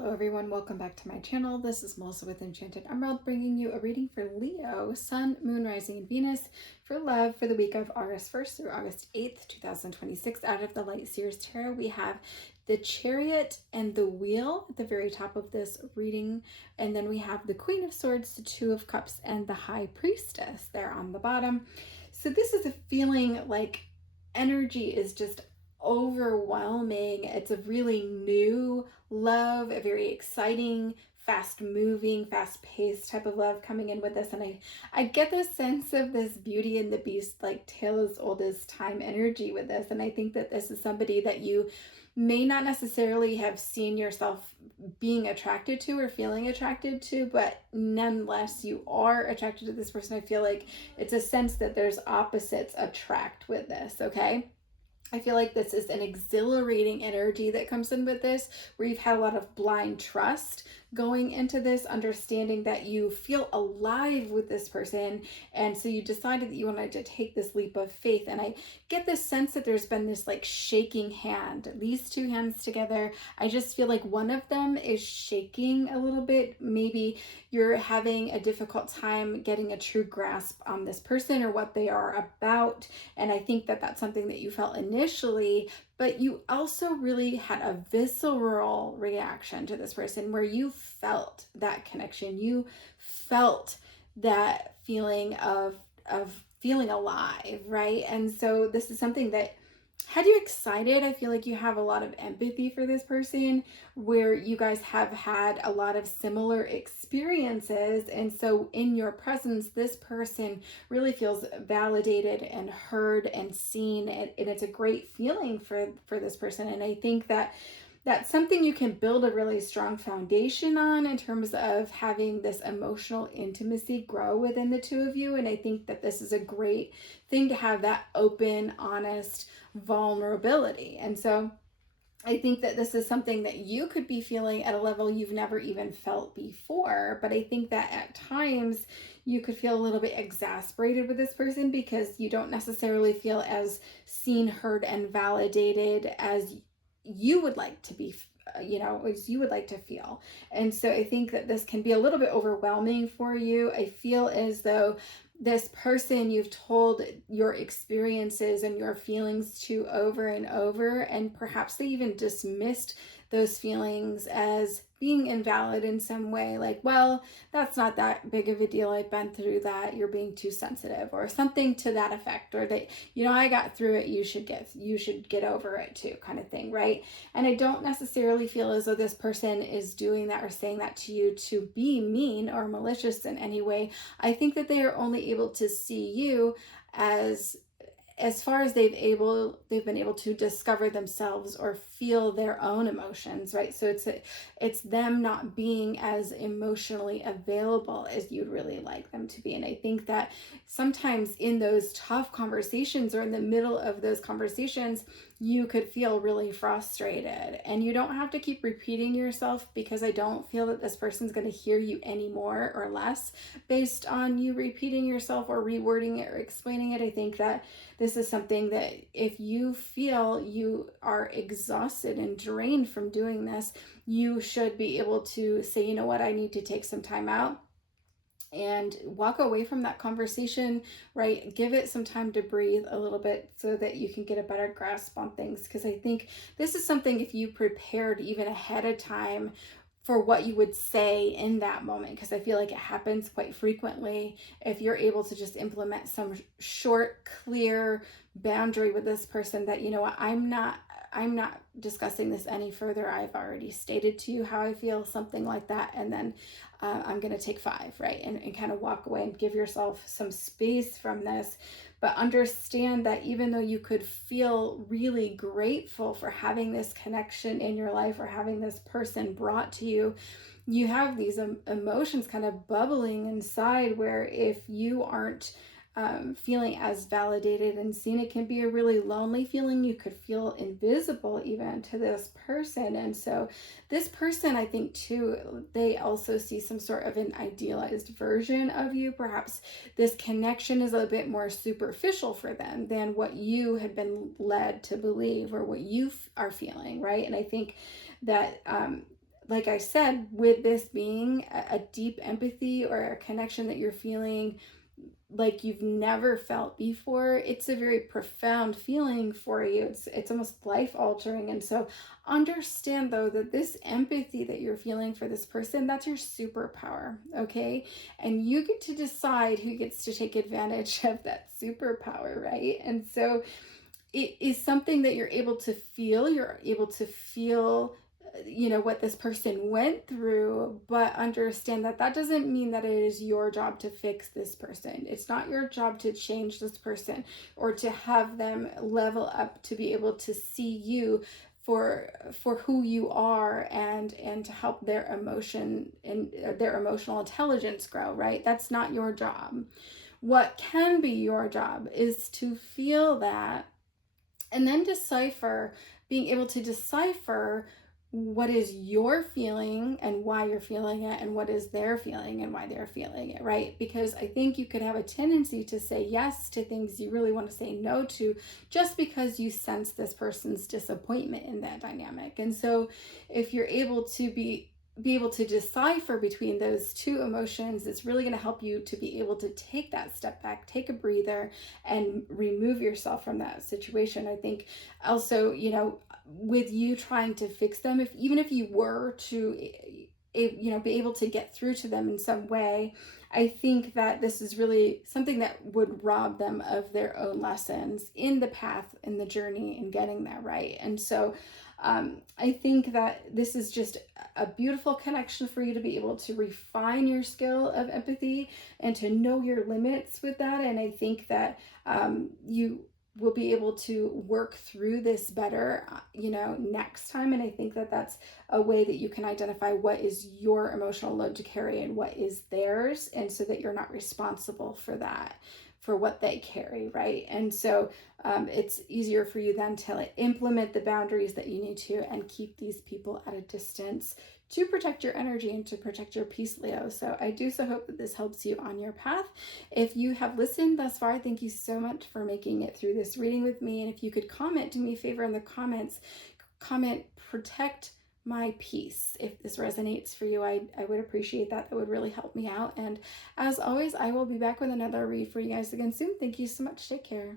Hello everyone, welcome back to my channel. This is Melissa with Enchanted Emerald, bringing you a reading for Leo, Sun, Moon, Rising, and Venus for love for the week of August 1st through August 8th, 2026. Out of the Light Seers Tarot, we have the Chariot and the Wheel at the very top of this reading, and then we have the Queen of Swords, the Two of Cups, and the High Priestess there on the bottom. So this is a feeling like energy is just overwhelming. It's a really new love, a very exciting, fast moving, fast paced type of love coming in with this. And I get this sense of this Beauty and the Beast, like tale as old as time energy with this. And I think that this is somebody that you may not necessarily have seen yourself being attracted to or feeling attracted to, but nonetheless you are attracted to this person. I feel like it's a sense that there's opposites attract with this, okay? I feel like this is an exhilarating energy that comes in with this, where you've had a lot of blind trust going into this, understanding that you feel alive with this person, and so you decided that you wanted to take this leap of faith. And I get this sense that there's been this like shaking hand, these two hands together. I just feel like one of them is shaking a little bit. Maybe you're having a difficult time getting a true grasp on this person or what they are about, and I think that that's something that you felt initially, but you also really had a visceral reaction to this person where you felt that connection. You felt that feeling of feeling alive, right? And so this is something that had you excited. I feel like you have a lot of empathy for this person, where you guys have had a lot of similar experiences. And so in your presence, this person really feels validated and heard and seen. And it's a great feeling for this person. And I think that that's something you can build a really strong foundation on in terms of having this emotional intimacy grow within the two of you. And I think that this is a great thing to have, that open, honest vulnerability. And so I think that this is something that you could be feeling at a level you've never even felt before. But I think that at times you could feel a little bit exasperated with this person because you don't necessarily feel as seen, heard, and validated as you would like to be, as you would like to feel. And so I think that this can be a little bit overwhelming for you. I feel as though this person you've told your experiences and your feelings to over and over, and perhaps they even dismissed those feelings as being invalid in some way, like, well, that's not that big of a deal, I've been through that, you're being too sensitive, or something to that effect, or that, I got through it, you should get over it too, kind of thing, right? And I don't necessarily feel as though this person is doing that or saying that to you to be mean or malicious in any way. I think that they are only able to see you as far as they've been able to discover themselves or feel their own emotions, right? So it's them not being as emotionally available as you'd really like them to be. And I think that sometimes in those tough conversations or in the middle of those conversations, you could feel really frustrated, and you don't have to keep repeating yourself, because I don't feel that this person's going to hear you any more or less based on you repeating yourself or rewording it or explaining it. I think that this is something that if you feel you are exhausted and drained from doing this, you should be able to say, you know what, I need to take some time out and walk away from that conversation, right? Give it some time to breathe a little bit so that you can get a better grasp on things. Because I think this is something, if you prepared even ahead of time for what you would say in that moment, because I feel like it happens quite frequently, if you're able to just implement some short, clear boundary with this person that, you know what, I'm not discussing this any further. I've already stated to you how I feel, something like that. And then I'm going to take 5, right? And kind of walk away and give yourself some space from this. But understand that even though you could feel really grateful for having this connection in your life or having this person brought to you, you have these emotions kind of bubbling inside, where if you aren't feeling as validated and seen, it can be a really lonely feeling. You could feel invisible even to this person. And so this person, I think too, they also see some sort of an idealized version of you. Perhaps this connection is a bit more superficial for them than what you had been led to believe or what you are feeling, right? And I think that like I said, with this being a deep empathy or a connection that you're feeling like you've never felt before, it's a very profound feeling for you. It's almost life altering. And so understand though that this empathy that you're feeling for this person, that's your superpower, okay? And you get to decide who gets to take advantage of that superpower, right? And so it is something that you're able to feel. You're able to feel, what this person went through, but understand that that doesn't mean that it is your job to fix this person. It's not your job to change this person or to have them level up to be able to see you for who you are, and to help their emotion and their emotional intelligence grow, right? That's not your job. What can be your job is to feel that, and then being able to decipher what is your feeling and why you're feeling it, and what is their feeling and why they're feeling it, right? Because I think you could have a tendency to say yes to things you really want to say no to, just because you sense this person's disappointment in that dynamic. And so if you're able to be able to decipher between those two emotions, it's really going to help you to be able to take that step back, take a breather, and remove yourself from that situation. I think also, with you trying to fix them, even if you were to be able to get through to them in some way, I think that this is really something that would rob them of their own lessons in the path, in the journey, in getting there, right? And so I think that this is just a beautiful connection for you to be able to refine your skill of empathy and to know your limits with that. And I think that you will be able to work through this better, next time. And I think that that's a way that you can identify what is your emotional load to carry and what is theirs, and so that you're not responsible for that, for what they carry, right? And so it's easier for you then to implement the boundaries that you need to, and keep these people at a distance to protect your energy and to protect your peace, Leo. So I do so hope that this helps you on your path. If you have listened thus far, thank you so much for making it through this reading with me. And if you could do me a favor in the comments, comment "protect my peace" if this resonates for you. I would appreciate that. That would really help me out. And as always, I will be back with another read for you guys again soon. Thank you so much. Take care.